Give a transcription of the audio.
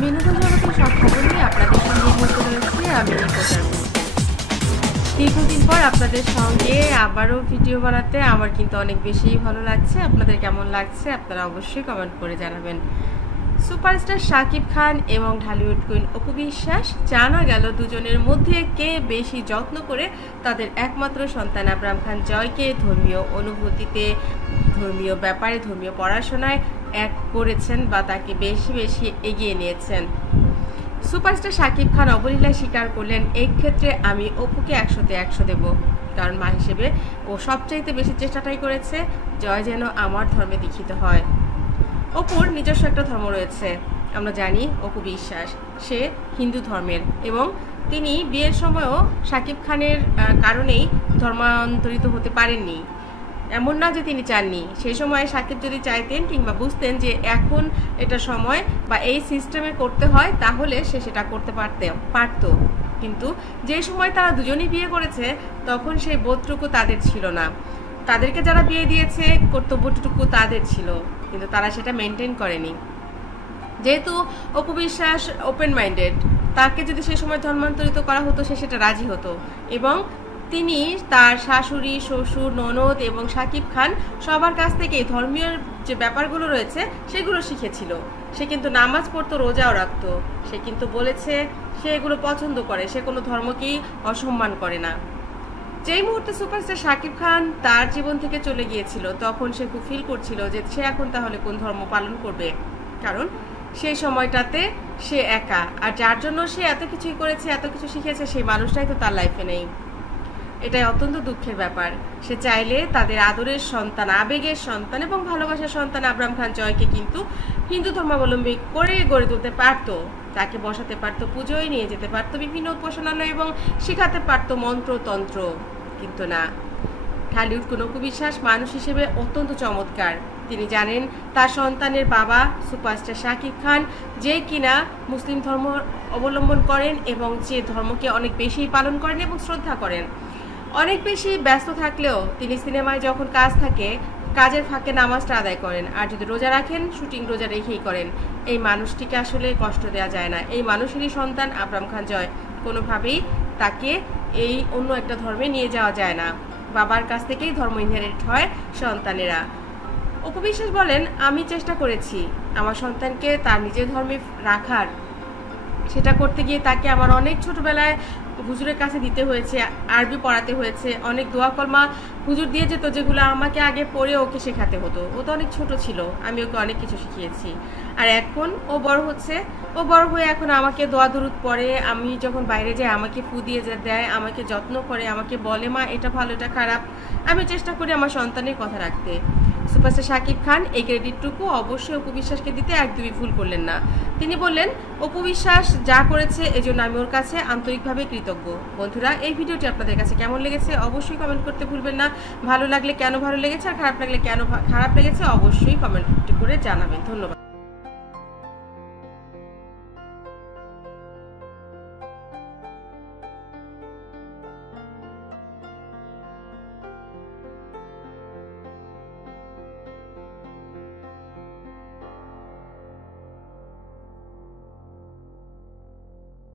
বিনোদন জগতের সব খবর নিয়ে আপনাদের সঙ্গে বলতে রয়েছে আমি রিপোর্টার। দীর্ঘদিন পর আপনাদের সঙ্গে আবারও ভিডিও বানাতে আমার কিন্তু অনেক বেশি ভালো লাগছে। আপনাদের কেমন লাগছে আপনারা অবশ্যই কমেন্ট করে জানাবেন। সুপারস্টার শাকিব খান এবং ঢালিউড কুইন অপু বিশ্বাস, জানা গেল দুজনের মধ্যে কে বেশি যত্ন করে তাদের একমাত্র সন্তান আবরাম খান জয়কে ধর্মীয় অনুভূতিতে, ধর্মীয় ব্যাপারে, ধর্মীয় পড়াশোনায় এক করেছেন বা তাকে বেশি বেশি এগিয়ে নিয়েছেন। সুপারস্টার শাকিব খান অবলীলায় স্বীকার করলেন, এই ক্ষেত্রে আমি অপুকে 100-তে 100 দেব, কারণ মা হিসেবে ও সবচাইতে বেশি চেষ্টাটাই করেছে জয় যেন আমার ধর্মে দীক্ষিত হয়। অপুর নিজস্ব একটা ধর্ম রয়েছে, আমরা জানি অপু বিশ্বাস সে হিন্দু ধর্মের, এবং তিনি বিয়ের সময়ও শাকিব খানের কারণেই ধর্মান্তরিত হতে পারেননি। এমন না যে তিনি চাননি, সেই সময় শাকিব যদি চাইতেন কিংবা বুঝতেন যে এখন এটা সময় বা এই সিস্টেমে করতে হয়, তাহলে সে সেটা করতে পারত। কিন্তু যে সময় তারা দুজনেই বিয়ে করেছে তখন সেই বোধটুকু তাদের ছিল না। তাদেরকে যারা বিয়ে দিয়েছে কর্তব্যটুকু তাদের ছিল, কিন্তু তারা সেটা মেনটেন করেনি। যেহেতু অপু বিশ্বাস ওপেন মাইন্ডেড, তাকে যদি সেই সময় ধর্মান্তরিত করা হতো সে সেটা রাজি হতো, এবং তিনি তার শাশুড়ি, শ্বশুর, ননদ এবং শাকিব খান সবার কাছ থেকে ধর্মীয় যে ব্যাপারগুলো রয়েছে সেগুলো শিখেছিল। সে কিন্তু নামাজ পড়তো, রোজাও রাখতো। সে কিন্তু বলেছে সে এগুলো পছন্দ করে, সে কোনো ধর্মকেই অসম্মান করে না। যেই মুহূর্তে সুপারস্টার শাকিব খান তার জীবন থেকে চলে গিয়েছিল তখন সে খুব ফিল করছিল যে সে এখন তাহলে কোন ধর্ম পালন করবে, কারণ সেই সময়টাতে সে একা, আর যার জন্য সে এত কিছুই করেছে, এত কিছু শিখেছে, সেই মানুষটাই তো তার লাইফে নেই। এটাই অত্যন্ত দুঃখের ব্যাপার। সে চাইলে তাদের আদরের সন্তান, আবেগের সন্তান এবং ভালোবাসার সন্তান আবরাম খান জয়কে কিন্তু হিন্দু ধর্মাবলম্বী করে গড়ে তুলতে পারত, তাকে বসাতে পারত, পুজোয় নিয়ে যেতে পারত, বিভিন্ন উপাসনালয় এবং শেখাতে পারত মন্ত্রতন্ত্র, কিন্তু না। ঢালিউড কুইন অপু বিশ্বাস মানুষ হিসেবে অত্যন্ত চমৎকার। তিনি জানেন তার সন্তানের বাবা সুপারস্টার শাকিব খান, যে কিনা মুসলিম ধর্ম অবলম্বন করেন এবং যে ধর্মকে অনেক বেশি পালন করেন এবং শ্রদ্ধা করেন। অনেক বেশি ব্যস্ত থাকলেও তিনি সিনেমায় যখন কাজ থাকে কাজের ফাঁকে নামাজটা আদায় করেন, আর যদি রোজা রাখেন শুটিং রোজা রেখেই করেন। এই মানুষটিকে আসলে কষ্ট দেওয়া যায় না। এই মানুষেরই সন্তান আবরাম খান জয়, কোনোভাবেই তাকে এই অন্য একটা ধর্মে নিয়ে যাওয়া যায় না। বাবার কাছ থেকেই ধর্ম ইনহেরিট হয় সন্তানেরা। অপু বিশ্বাস বলেন, আমি চেষ্টা করেছি আমার সন্তানকে তার নিজের ধর্মে রাখার, সেটা করতে গিয়ে তাকে আমার অনেক ছোটবেলায় হুজুরের কাছে দিতে হয়েছে, আরবি পড়াতে হয়েছে, অনেক দোয়া কলমা হুজুর দিয়ে যেত যেগুলো আমাকে আগে পড়ে ওকে শেখাতে হতো। ও তো অনেক ছোট ছিল, আমি ওকে অনেক কিছু শিখিয়েছি। আর এখন ও বড় হচ্ছে, ও বড় হয়ে এখন আমাকে দোয়া দরুদ পড়ে, আমি যখন বাইরে যাই আমাকে ফু দিয়ে দেয়, আমাকে যত্ন করে, আমাকে বলে মা এটা ভালো এটা খারাপ। আমি চেষ্টা করি আমার সন্তানের কথা রাখতে। সুপারস্টার শাকিব খান এই ক্রেডিটটুকু অবশ্যই অপু বিশ্বাসকে দিতে একদমই ভুল করলেন না। তিনি বললেন, অপু বিশ্বাস যা করেছে এজন্য আমি ওর কাছে আন্তরিকভাবে কৃতজ্ঞ। বন্ধুরা, এই ভিডিওটি আপনাদের কাছে কেমন লেগেছে অবশ্যই কমেন্ট করতে ভুলবেন না। ভালো লাগলে কেন ভালো লেগেছে আর খারাপ লাগলে কেন খারাপ লেগেছে অবশ্যই কমেন্ট করে জানাবেন। ধন্যবাদ।